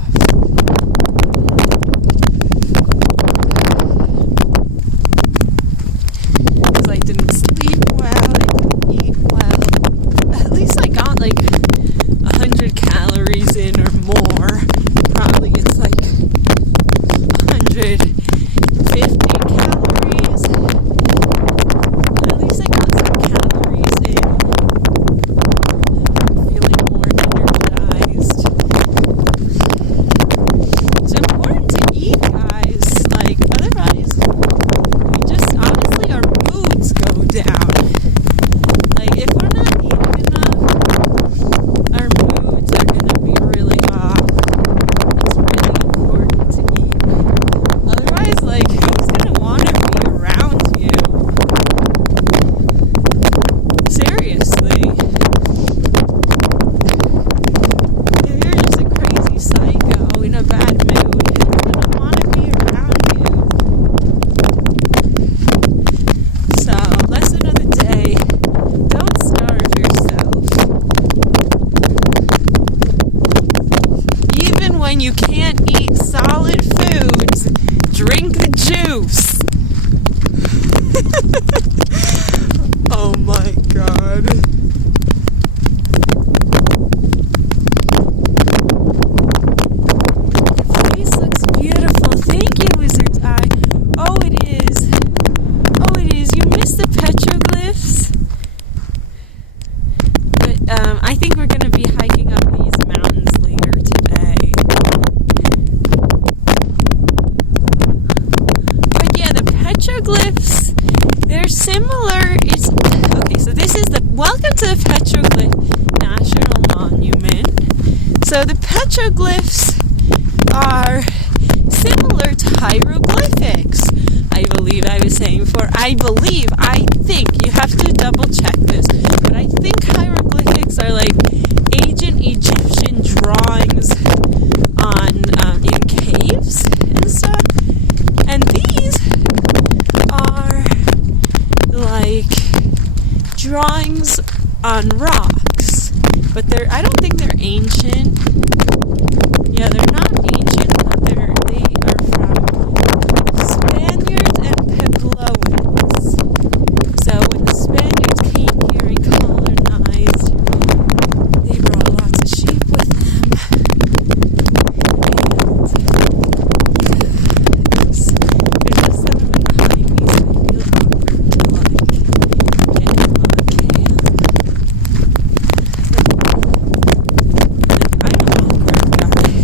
Because I didn't sleep well, I didn't eat well. At least I got like 100 calories in or more. Probably it's like 150 calories. At least I got some calories in. I'm feeling more energized. It's important to eat, guys. Like, otherwise, we just, honestly, our moods go down. Like, if we're not eating enough, our moods are going to be really off. It's really important to eat. Otherwise, like, who's going to want to be around you? Seriously. If you're just a crazy psycho in a bad mood, who's going to want to be around you? So, lesson of the day, don't starve yourself. Even when you can't eat solid foods, drink the juice. Oh my god. Your face looks beautiful. Thank you, Wizard's Eye. Oh, it is. Oh, it is. You missed the petroglyphs. But I think we're going to be hiking up these mountains later today. But yeah, the petroglyphs, they're similar. It's okay, so this is the welcome to the Petroglyph National Monument. So the petroglyphs are similar to hieroglyphics. I believe I was saying before. I think, you have to double check this, but I think hieroglyphics are like ancient Egyptian drawings on in caves and stuff. And these are like drawings on rocks, but I don't think they're ancient. Yeah, they're not ancient, but they are from Spaniards and Puebloans. So when the Spaniards came here and colonized, they brought lots of sheep with them. And there's just someone behind me, so I feel awkward to like get him on cam. I'm an awkward guy.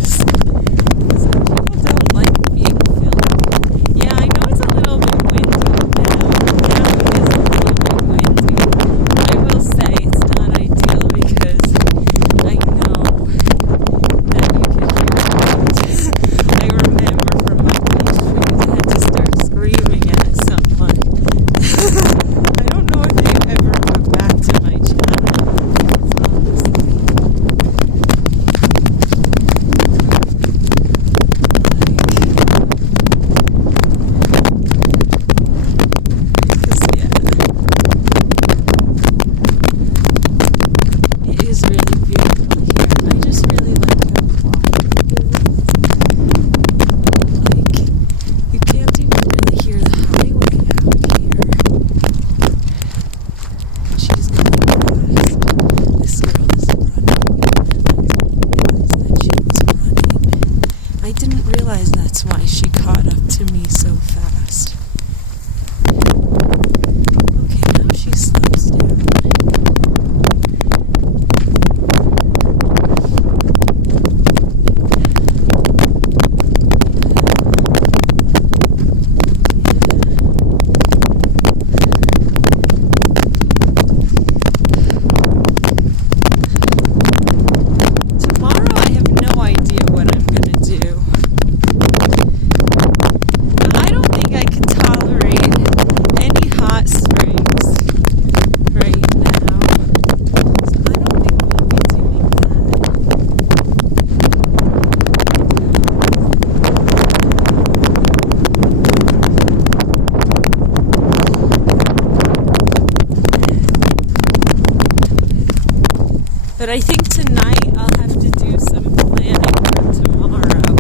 But I think tonight I'll have to do some planning for tomorrow.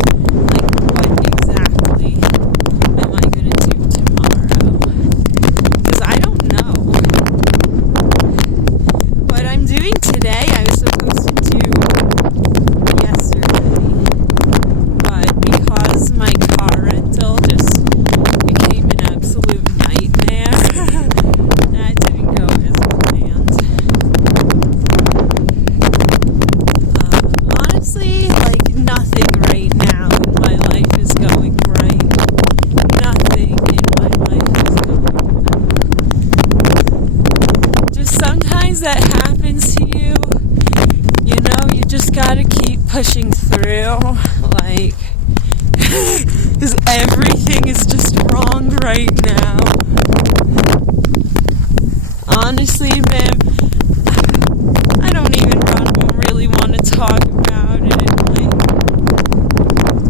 Like, what exactly am I going to do tomorrow? Because I don't know. What I'm doing today, I was supposed to do yesterday. But because my car rental just became an absolute nightmare, that didn't go as planned. Honestly, like, nothing right now in my life is going right. Nothing in my life is going right. Just sometimes that happens to you, you know, you just gotta keep pushing through, like, because everything is just wrong right now. Honestly, man, I don't even really want to talk about it. Like,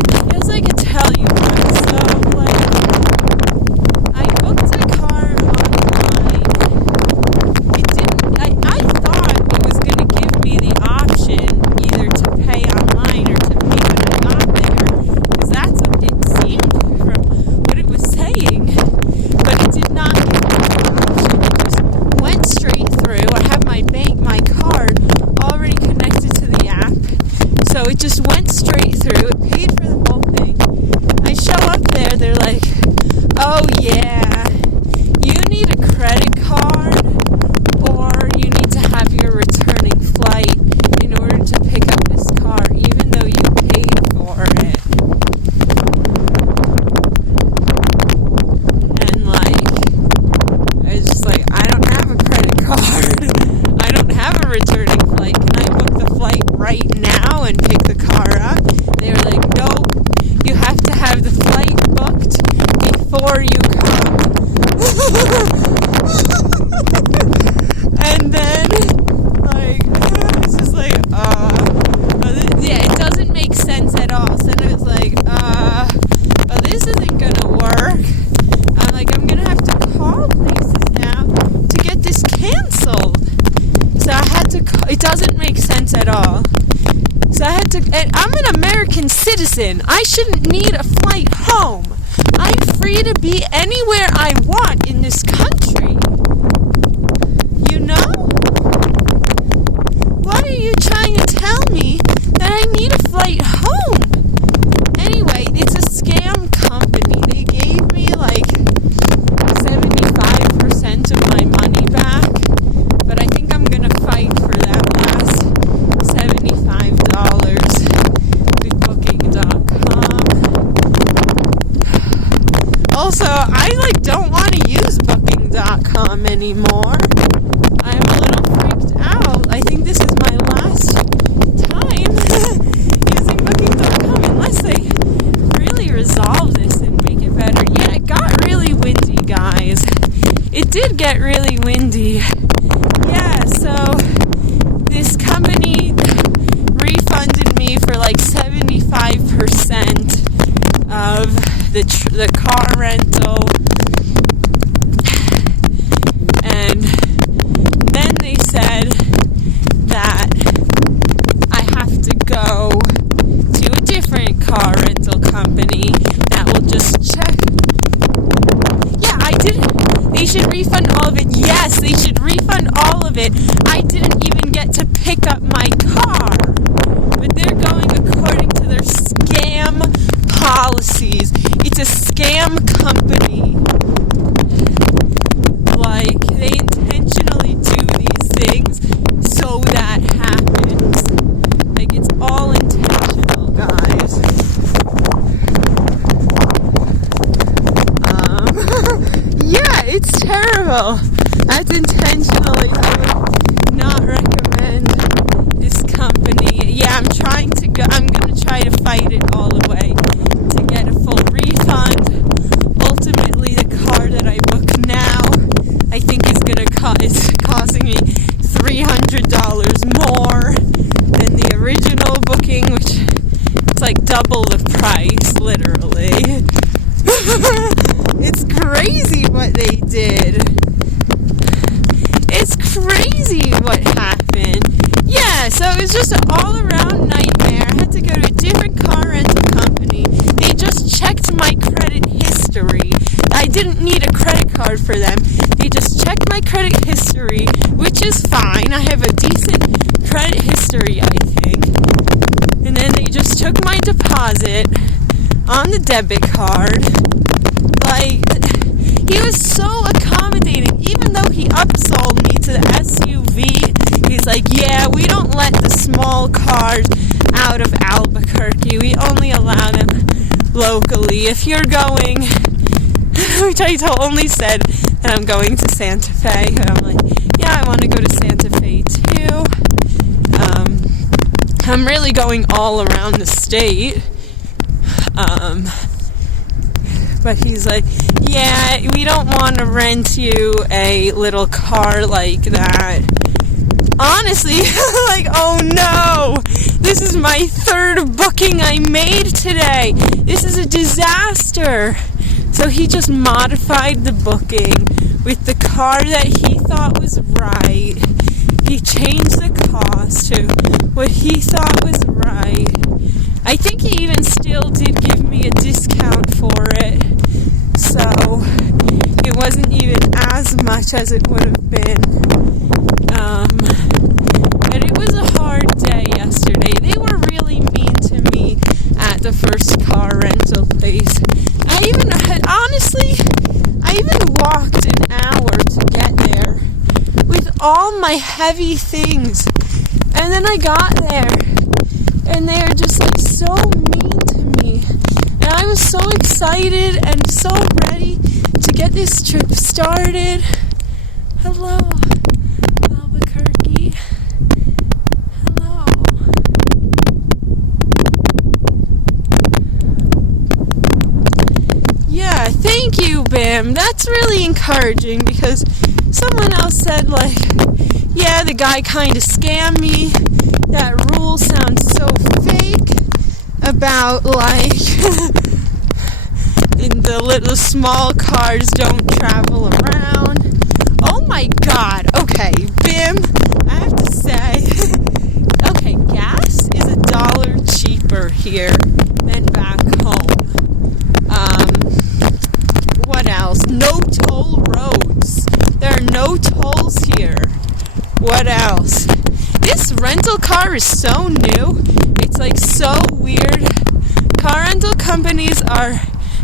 it feels like I tell you what. So, like, I booked a car online. I thought it was going to give me the option either to pay online or to pay when I got there. Because that's what it seemed from what it was saying. But it did not give me the option. It just went straight through. I have my card already connected to the app, so it just went straight through. It paid for the whole thing. I show up there, they're like, oh yeah, you need a credit card or you need to have your returning flight in order to pick up this car, even though you paid for it. And like, I was just like, I don't have a credit card. I don't have a returning flight. Can I book the flight right now and pick the car up? They were like, nope. You have to have the flight booked before you come. And then, like, it's just like, yeah, it doesn't make sense at all. So then it was like, this isn't gonna work. I'm like, I'm gonna have to call places now to get this canceled. So I had to call. It doesn't make sense at all. So I had to, and I'm an American citizen. I shouldn't need a flight home. I'm free to be anywhere I want in this country. You know? What are you trying to tell me that I need a flight home? Anyway, it's a scam company. They gave me like 75% of my money back, but I think I'm gonna fight for that last $75 with Booking.com. Also, I like don't want to use Booking.com anymore. I'm a little freaked out. I think this is my last time using Booking.com unless they really resolve this and make it better. Yeah, it got really windy, guys. It did get really windy. Yeah, so this company refunded me for like 75% of the car rental, and then they said that I have to go to a different car rental company that will just check. Yeah, I didn't. They should refund all of it. Yes, they should refund all of it. I didn't even get to pick up my car. But they're going according to their scam policies. It's a scam company. Like, they intentionally do these things so that happens. Like, it's all intentional, guys. Yeah, it's terrible. That's intentionally. I would not recommend this company. Yeah, I'm gonna try to fight it all the way to get a full refund. Ultimately, the was just an all-around nightmare. I had to go to a different car rental company. They just checked my credit history. I didn't need a credit card for them. They just checked my credit history, which is fine. I have a decent credit history, I think. And then they just took my deposit on the debit card. Like, he was so accommodating. Even though he upsold me to the SUV, he's like, yeah, we don't let the small cars out of Albuquerque. We only allow them locally. If you're going, which I only said that I'm going to Santa Fe, and I'm like, yeah, I want to go to Santa Fe too. I'm really going all around the state. But he's like, yeah, we don't want to rent you a little car like that. Honestly, like, oh no, this is my third booking I made today. This is a disaster. So he just modified the booking with the car that he thought was right. He changed the cost to what he thought was right. I think he even still did give me a discount for it. So it wasn't even as much as it would have been. But it was a hard day yesterday. They were really mean to me at the first car rental place. I even walked an hour to get there with all my heavy things. And then I got there, and they are just like so mean to me. And I was so excited and so ready to get this trip started. Hello, Albuquerque. Hello. Yeah, thank you, Bim. That's really encouraging, because someone else said, like, yeah, the guy kind of scammed me. That rule sounds so fake about, like, the small cars don't travel around. Oh my god. Okay, Bim, I have to say, okay, gas is $1 cheaper here than back home. What else? No toll roads. There are no tolls here. What else? This rental car is so new. It's like so weird. Car rental companies are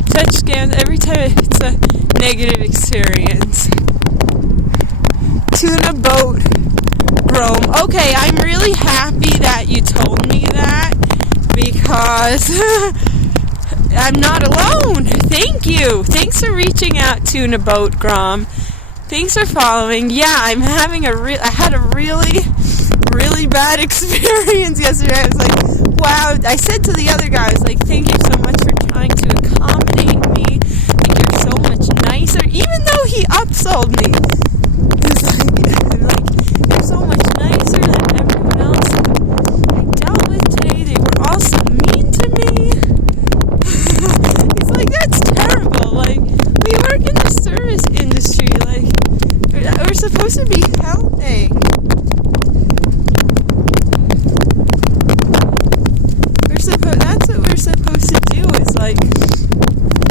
such scams. Every time it's a negative experience. Tuna boat, Rome. Okay, I'm really happy that you told me that, because I'm not alone. Thank you. Thanks for reaching out, Tuna Boat Grom. Thanks for following. Yeah, I'm having I had a really bad experience yesterday. I was like, wow. I said to the other guy, I was like, thank you so much for trying to accommodate me. Like, you're so much nicer. Even though he upsold me. It was like, you're so much nicer than everyone else I dealt with today. They were all so mean to me. He's like, that's terrible. Like, we work in the service industry. Like, we're supposed to be helping. That's what we're supposed to do, is like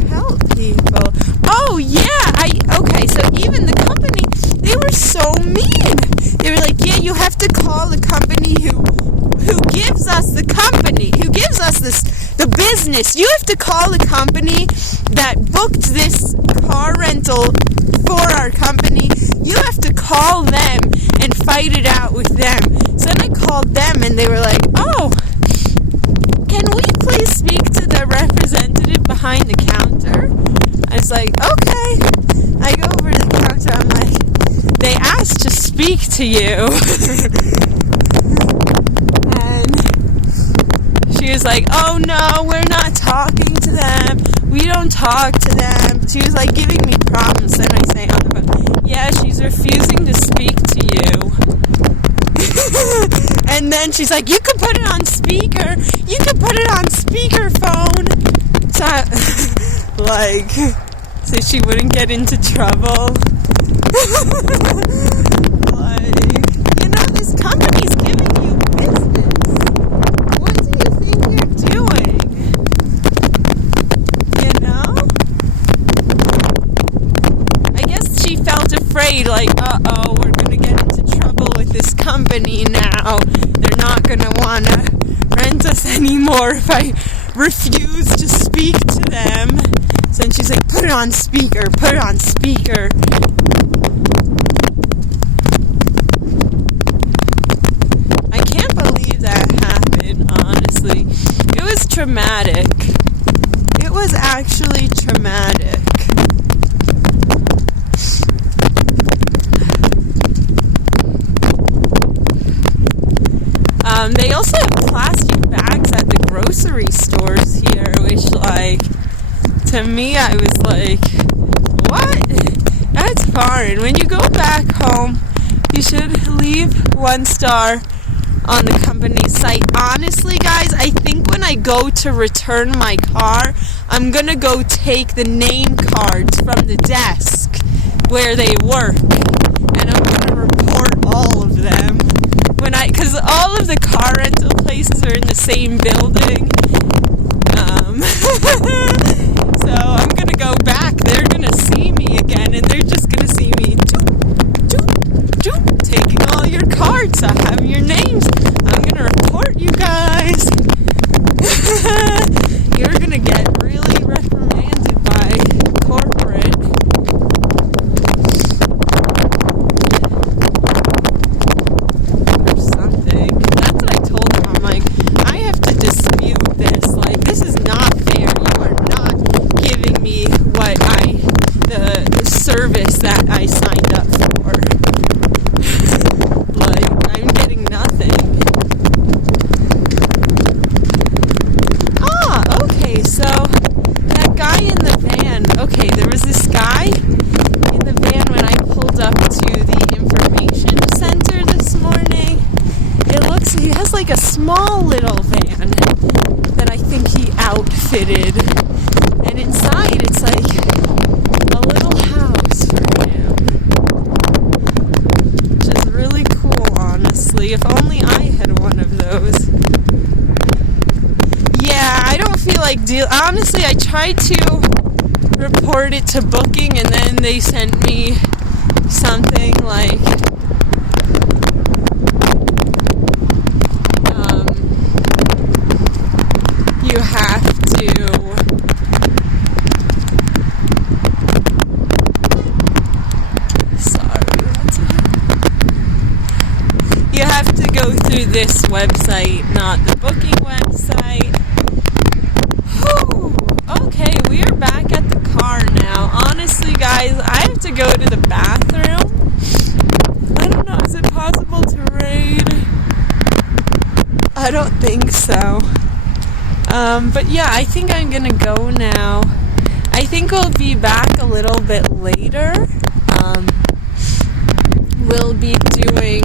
help people. Oh yeah, okay, so even the company, they were so mean. They were like, yeah, you have to call the company who gives us the company, who gives us the business. You have to call the company that booked this car rental for our company. You have to call them and fight it out with them. So then I called them, and they were like, oh, can we please speak to the representative behind the counter? I was like, okay. I go over to the counter. I'm like, they asked to speak to you. And she was like, oh no, we're not talking to them. We don't talk to them. She was like giving me problems. And I say on the phone, yeah, she's refusing to speak to you. And then she's like, you can put it on speaker. You can put it on speakerphone. So, like, so she wouldn't get into trouble. Like, you know, this company's giving you business. this company now. They're not gonna wanna rent us anymore if I refuse to speak to them. So then she's like, put it on speaker, put it on speaker. I can't believe that happened, honestly. It was traumatic. It was actually traumatic. They also have plastic bags at the grocery stores here, which, like, to me, I was like, what? That's foreign. When you go back home, you should leave 1 star on the company's site. Honestly, guys, I think when I go to return my car, I'm gonna go take the name cards from the desk where they work, and I'm gonna report all of them. Because all of the car rental places are in the same building. So I'm gonna go back. They're gonna see me again, and they're just gonna see me taking all your cards. I have your names. I'm gonna report you guys. You're gonna get really reprimanded by corporate. Service that I signed up for. Like, I'm getting nothing. Okay, so that guy in the van. Okay, there was this guy in the van when I pulled up to the information center this morning. He has like a small little van that I think he outfitted. And inside it's like a little house for him. Which is really cool, honestly. If only I had one of those. Yeah, I don't feel like honestly, I tried to report it to booking, and then they sent me something like you have to go through this website, not the booking website. Whew. Okay, we are back at the car now. Honestly, guys, I have to go to the bathroom. I don't know, is it possible to raid? I don't think so. But yeah, I think I'm gonna go now. I think we'll be back a little bit later. We'll be doing